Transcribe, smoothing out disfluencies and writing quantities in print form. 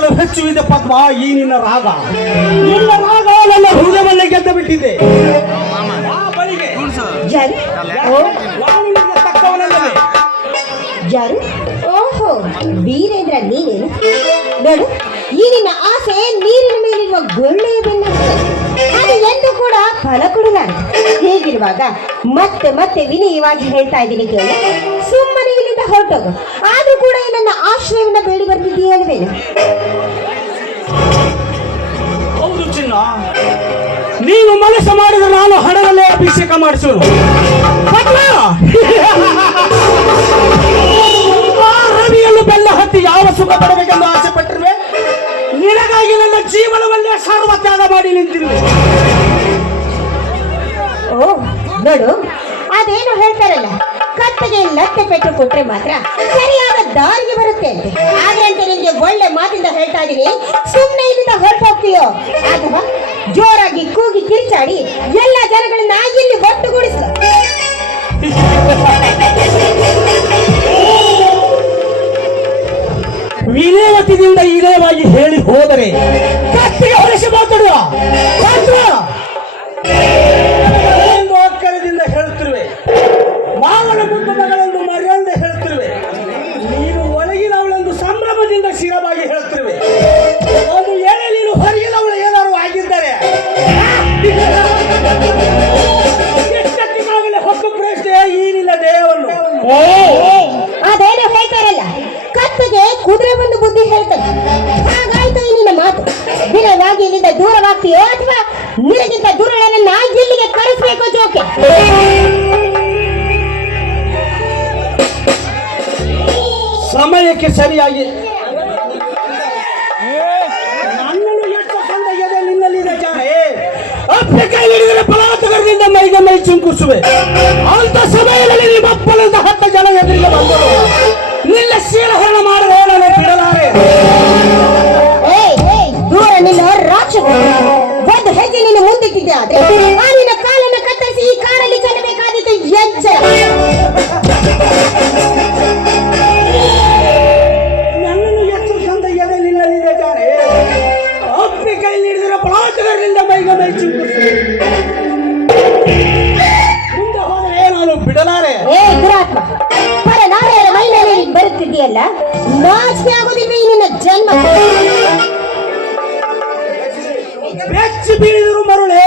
ನನಗಿಂತಲೂ ಹೆಚ್ಚು ಇದೆ ಪದ್ಮ ಈ ನಿನ್ನ ರಾಗ ನನ್ನ ಹೃದಯವನ್ನೇ ಗೆದ್ದು ಬಿಟ್ಟಿದೆ. ಆ ಬಳಿಗೆ ತಕ್ಕವನಲ್ಲವೇ? ಯಾರು? ಓಹೋ, ವೀರೇಂದ್ರ ನೀನೇನು? ನೋಡು, ಈ ನಿನ್ನ ಆಸೆ ನೀರಿನ ಮೇಲಿರುವ ಗೊಳ್ಳೆಯ ಬೆನ್ನ ಅದು ಎಂದು ಕೂಡ ಫಲ ಕೊಡಲಾರ. ಹೀಗಿರುವಾಗ ಮತ್ತೆ ಮತ್ತೆ ವಿನಯವಾಗಿ ಹೇಳ್ತಾ ಇದ್ದೀನಿ ಕೇಳಿ, ಸುಮ್ಮನೆ ಇಲ್ಲಿಂದ ಹೊರಟೋಗು. ಆದ್ರೂ ಕೂಡ ನನ್ನ ಆಶ್ರಯವನ್ನ ಬೇಡಿ ಬರ್ತಿದ್ದೀಯಲ್ವೇನು? ಹೌದು ಚಿನ್ನ, ನೀನು ಮನಸ್ಸು ಮಾಡಿದ್ರೆ ನಾನು ಹಣದಲ್ಲೇ ಅಭಿಷೇಕ ಮಾಡಿಸೋರು. ರವಿಯಲ್ಲೂ ಬೆಲ್ಲ ಹತ್ತಿ ಯಾವ ಸುಖ ಪಡಬೇಕೆಂದು ಆಸೆ ಪಟ್ಟಿರುವೆ. ನಿನಗಾಗಿ ನನ್ನ ಜೀವನವನ್ನೇ ಸರ್ವತ್ಯಾಗ ಮಾಡಿ ನಿಂತಿರುವೆ. ಓ ನೋಡು, ಅದೇನು ಹೇಳ್ತಾರಲ್ಲ, ಕತ್ತಿಗೆ ಲತ್ತೆ ಪೆಟ್ಟು ಕೊಟ್ರೆ ಮಾತ್ರ ಸರಿಯಾದ ದಾರಿಗೆ ಬರುತ್ತೆ ಅಂತೆ. ಆದ್ರೆ ಅಂತ ನಿನ್ಗೆ ಒಳ್ಳೆ ಮಾತಿಂದ ಹೇಳ್ತಾ ಇದೀನಿ, ಸುಮ್ಮನೆ ಇಲ್ಲಿಂದ ಹೊರಟು ಹೋಗ್ತೀಯೋ ಅಥವಾ ಜೋರಾಗಿ ಕೂಗಿ ಕಿರ್ಚಾಡಿ ಎಲ್ಲ ಜನಗಳನ್ನ ಇಲ್ಲಿ ಒಟ್ಟುಗೂಡಿಸು. ವಿನಯವತಿಯಿಂದ ಇದೇವಾಗಿ ಹೇಳಿ ಹೋದರೆ ಕತ್ತಿಗೆ ಹೊರಸಿ ಮಾತಾಡುವ ಒಂದು ಅಕ್ಕರದಿಂದ ಹೇಳುತ್ತಿರುವೆ. ಮಾವನ ಮುದ್ದು ಮಗಳೆಂದು ಮರೆಯಂದೆ ಹೇಳುತ್ತಿರುವೆ. ನೀನು ಒಳಗಿನವಳೆಂದು ಸಂಭ್ರಮದಿಂದ ಶಿರವಾಗಿ ಹೇಳುತ್ತಿರುವೆ. ಅದು ಏನೇ ನೀನು ಹೊರಗಿನವಳು ಏನಾರು ಆಗಿದ್ದಾರೆ ಎಷ್ಟೊತ್ತಿಗಾಗಲೇ ಹೊತ್ತು ಪ್ರಶ್ನೆ ಈ ನಿನ್ನ ದೇಹವನ್ನು. ಅದೇನು ಹೇಳ್ತಾರಲ್ಲ, ಕತ್ತಿಗೆ ಕುದುರೆ ಬಂದು ಬುದ್ಧಿ ಹೇಳ್ತಾರೆ. ಹಾಗಾಯ್ತು ಈ ನಿನ್ನ ಮಾತು. ದಿನವಾಗಿ ಇಲ್ಲಿಂದ ದೂರವಾಗ್ತೀಯೋ ಅಥವಾ ನಿನಗಿಂತ ದೂರಳನ್ನ ಇಲ್ಲಿಗೆ ಕರೆಸಬೇಕು ಜೋಕೆ? ಸಮಯಕ್ಕೆ ಸರಿಯಾಗಿ ನನ್ನನ್ನು ಎಷ್ಟು ಸಂದಗಿದೆ ನಿನ್ನಲ್ಲಿದೆ ಜಾಣೆ. ಅಪ್ಪೆ ಕೈ ಹಿಡಿದರೆ ಪಲಾತಕರದಿಂದ ಮೈಗೆ ಮೈ ಚುಂಕುಸುವೆ. ಅಂತ ಸಮಯದಲ್ಲಿ ನಿಮ್ಮಪ್ಪನಂತ 10 ಜನ ಎದುರಿಗೆ ಬಂದರು. ನಿನ್ನ ಶೀಲಹರಣ ಮಾಡಲು ನಾನು ಬಿಡಲಾರೆ. ದೂರ ನಿನ್ನ ರಾಕ್ಷಸ. ಒಂದು ಹೆಜ್ಜೆ ನೀನು ಮುಂದಿಟ್ಟಿದ್ದೆ, ಆದ್ರೆ ಆ ನಿನ್ನ ಕಾಲನ್ನು ಕತ್ತರಿಸಿ ಈ ಕಾರಲ್ಲಿ ಚೆಲ್ಲಬೇಕಾದಿತ್ತು ಎಚ್ಚರ. ನನ್ನನ್ನು ಎಷ್ಟು ಸಂದಗಿದೆ ನಿನ್ನಲ್ಲಿದೆ ಜಾಣೆ. ಅಪ್ಪೆ ಕೈ ಹಿಡಿದರೆ ಪಲಾತಕರದಿಂದ ಮೈಗೆ ಮೈ ಚುಂಕುಸುವೆ. ಮುಂದೆ ಹೋದರೆ ನಾನು ಬಿಡಲಾರೆ. ದುರಾತ್ಮ, ಪರನಾರಾಯಣ ಮೈ ಮೇಲೆ ಬರುತ್ತಿದೆಯಲ್ಲ, ನಾಚಿಕೆ ಆಗುದಿಲ್ಲ ಈ ನಿನ್ನ ಜನ್ಮ. ಬೆಚ್ಚಿ ಬೀಳಿದರು ಮರುಳೆ